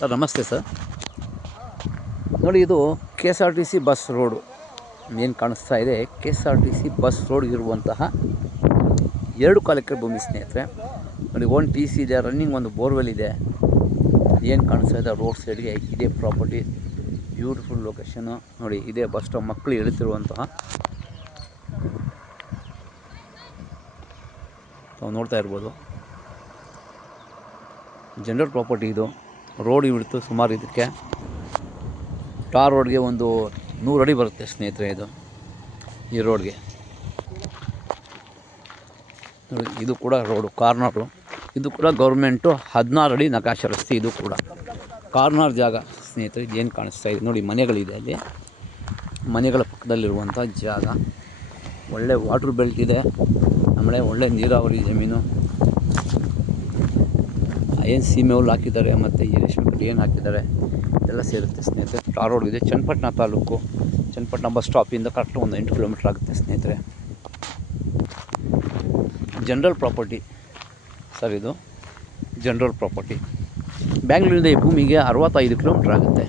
Sir ನಮಸ್ತೆ sir. ನೋಡಿ, ಇದು K S R T C bus road ಏನು ಕಾಣಿಸ್ತಾ ಇದೆ. K S R T C bus road ಇರುವಂತಹ 2 ಎಕರೆ ಭೂಮಿ ಸ್ನೇಹಿತರೆ. ನೋಡಿ, ಒಂದು ಟಿ ಸಿ ಇದೆ, ರನ್ನಿಂಗ್ ಒಂದು ಬೋರ್ವೆಲ್ ಇದೆ. ಏನು ಕಾಣಿಸ್ತಾ ಇದೆ ರೋಡ್ ಸೈಡ್ಗೆ ಇದೇ ಪ್ರಾಪರ್ಟಿ. Beautiful location. ನೋಡಿ, ಇದೇ ಬಸ್ ಸ್ಟಾಪ್, ಮಕ್ಕಳು ಇಳಿತಿರುವಂತಹ ತಾವು ನೋಡ್ತಾ ಇರ್ಬೋದು. ಜನರಲ್ ಪ್ರಾಪರ್ಟಿ ಇದು. ರೋಡ್ ಇಳಿತು ಸುಮಾರು. ಇದಕ್ಕೆ ಟಾರ್ ರೋಡ್ಗೆ ಒಂದು 100 ಅಡಿ ಬರುತ್ತೆ ಸ್ನೇಹಿತರೆ. ಇದು ಈ ರೋಡ್ಗೆ ನೋಡಿ, ಇದು ಕೂಡ ರೋಡು ಕಾರ್ನರು. ಇದು ಕೂಡ ಗೌರ್ಮೆಂಟು 16 ಅಡಿ ನಕಾಶೆ ರಸ್ತೆ. ಇದು ಕೂಡ ಕಾರ್ನರ್ ಜಾಗ ಸ್ನೇಹಿತರೆ. ಏನು ಕಾಣಿಸ್ತಾ ಇದೆ ನೋಡಿ, ಮನೆಗಳಿದೆ ಅಲ್ಲಿ. ಮನೆಗಳ ಪಕ್ಕದಲ್ಲಿರುವಂಥ ಜಾಗ. ಒಳ್ಳೆ ವಾಟ್ರ್ ಬೆಲ್ಟ್ ಇದೆ. ಆಮೇಲೆ ಒಳ್ಳೆ ನೀರಾವರಿ ಜಮೀನು. ಏನು ಸೀಮೆ ಹುಲ್ಲು ಹಾಕಿದ್ದಾರೆ ಮತ್ತು ಈ ರೇಷ್ಮೆ ಕಡ್ಡಿ ಏನು ಹಾಕಿದ್ದಾರೆ ಎಲ್ಲ ಸೇರುತ್ತೆ ಸ್ನೇಹಿತರೆ. ಟಾರ್ ರೋಡ್ ಇದೆ. ಚನ್ನಪಟ್ಟಣ ತಾಲೂಕು. ಚನ್ನಪಟ್ಟಣ ಬಸ್ ಸ್ಟಾಪಿಂದ ಕರೆಕ್ಟ್ ಒಂದು 8 ಕಿಲೋಮೀಟ್ರ್ ಆಗುತ್ತೆ ಸ್ನೇಹಿತರೆ. ಜನರಲ್ ಪ್ರಾಪರ್ಟಿ ಸರ್, ಇದು ಜನರಲ್ ಪ್ರಾಪರ್ಟಿ. ಬ್ಯಾಂಗ್ಳೂರಿಂದ ಈ ಭೂಮಿಗೆ 65 ಕಿಲೋಮೀಟ್ರ್ ಆಗುತ್ತೆ.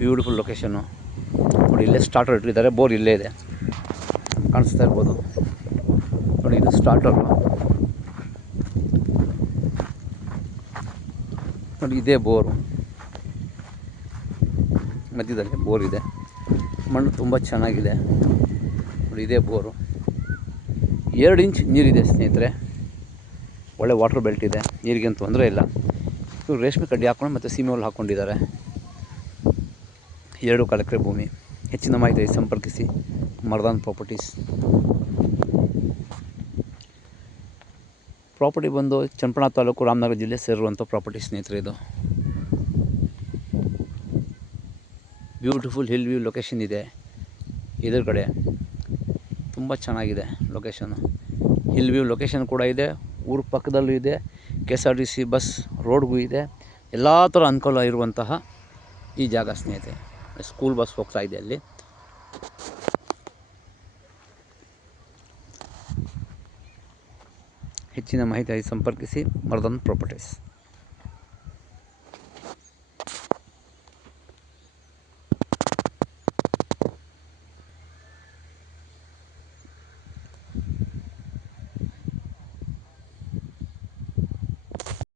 Beautiful location. ನೋಡಿ, ಇಲ್ಲೇ ಸ್ಟಾರ್ಟರ್ ಇಟ್ಟಿದ್ದಾರೆ. ಬೋರ್ ಇಲ್ಲೇ ಇದೆ, ಕಾಣಿಸ್ತಾ ಇರ್ಬೋದು. ನೋಡಿ, ಇದು ಸ್ಟಾರ್ಟರು. ನೋಡಿ, ಇದೇ ಬೋರು. ಮಧ್ಯದಲ್ಲಿ ಬೋರ್ ಇದೆ. ಮಣ್ಣು ತುಂಬ ಚೆನ್ನಾಗಿದೆ. ನೋಡಿ, ಇದೇ ಬೋರು. 2 ಇಂಚ್ ನೀರಿದೆ ಸ್ನೇಹಿತರೆ. ಒಳ್ಳೆ ವಾಟರ್ ಬೆಲ್ಟ್ ಇದೆ. ನೀರಿಗೇನು ತೊಂದರೆ ಇಲ್ಲ. ಇವರು ರೇಷ್ಮೆ ಕಡ್ಡಿ ಹಾಕ್ಕೊಂಡು ಮತ್ತು ಸೀಮೆ ಹುಲ್ಲು ಹಾಕ್ಕೊಂಡಿದ್ದಾರೆ. 2 ಎಕರೆ ಭೂಮಿ. ಹೆಚ್ಚಿನ ಮಾಹಿತಿ ಸಂಪರ್ಕಿಸಿ ಮರ್ದಾನ್ ಪ್ರಾಪರ್ಟೀಸ್. ಪ್ರಾಪರ್ಟಿ ಬಂದು ಚನ್ನಪಟ್ಟಣ ತಾಲೂಕು, ರಾಮನಗರ ಜಿಲ್ಲೆ ಸೇರಿರುವಂಥ ಪ್ರಾಪರ್ಟಿ ಸ್ನೇಹಿತರೆ. ಇದು ಬ್ಯೂಟಿಫುಲ್ ಹಿಲ್ ವ್ಯೂ ಲೊಕೇಶನ್ ಇದೆ. ಎದುರುಗಡೆ ತುಂಬ ಚೆನ್ನಾಗಿದೆ ಲೊಕೇಶನ್ನು. ಹಿಲ್ ವ್ಯೂ ಲೊಕೇಶನ್ ಕೂಡ ಇದೆ. ಊರ ಪಕ್ಕದಲ್ಲೂ ಇದೆ. K S R T C bus ರೋಡ್ಗೂ ಇದೆ. ಎಲ್ಲ ಥರ ಅನುಕೂಲ ಇರುವಂತಹ ಈ ಜಾಗ ಸ್ನೇಹಿತರೆ. ಸ್ಕೂಲ್ ಬಸ್ ಹೋಗ್ತಾ ಇದೆ ಅಲ್ಲಿ. ಹೆಚ್ಚಿನ ಮಾಹಿತಿಯಾಗಿ ಸಂಪರ್ಕಿಸಿ ಮರ್ದಾನ್ ಪ್ರಾಪರ್ಟೀಸ್.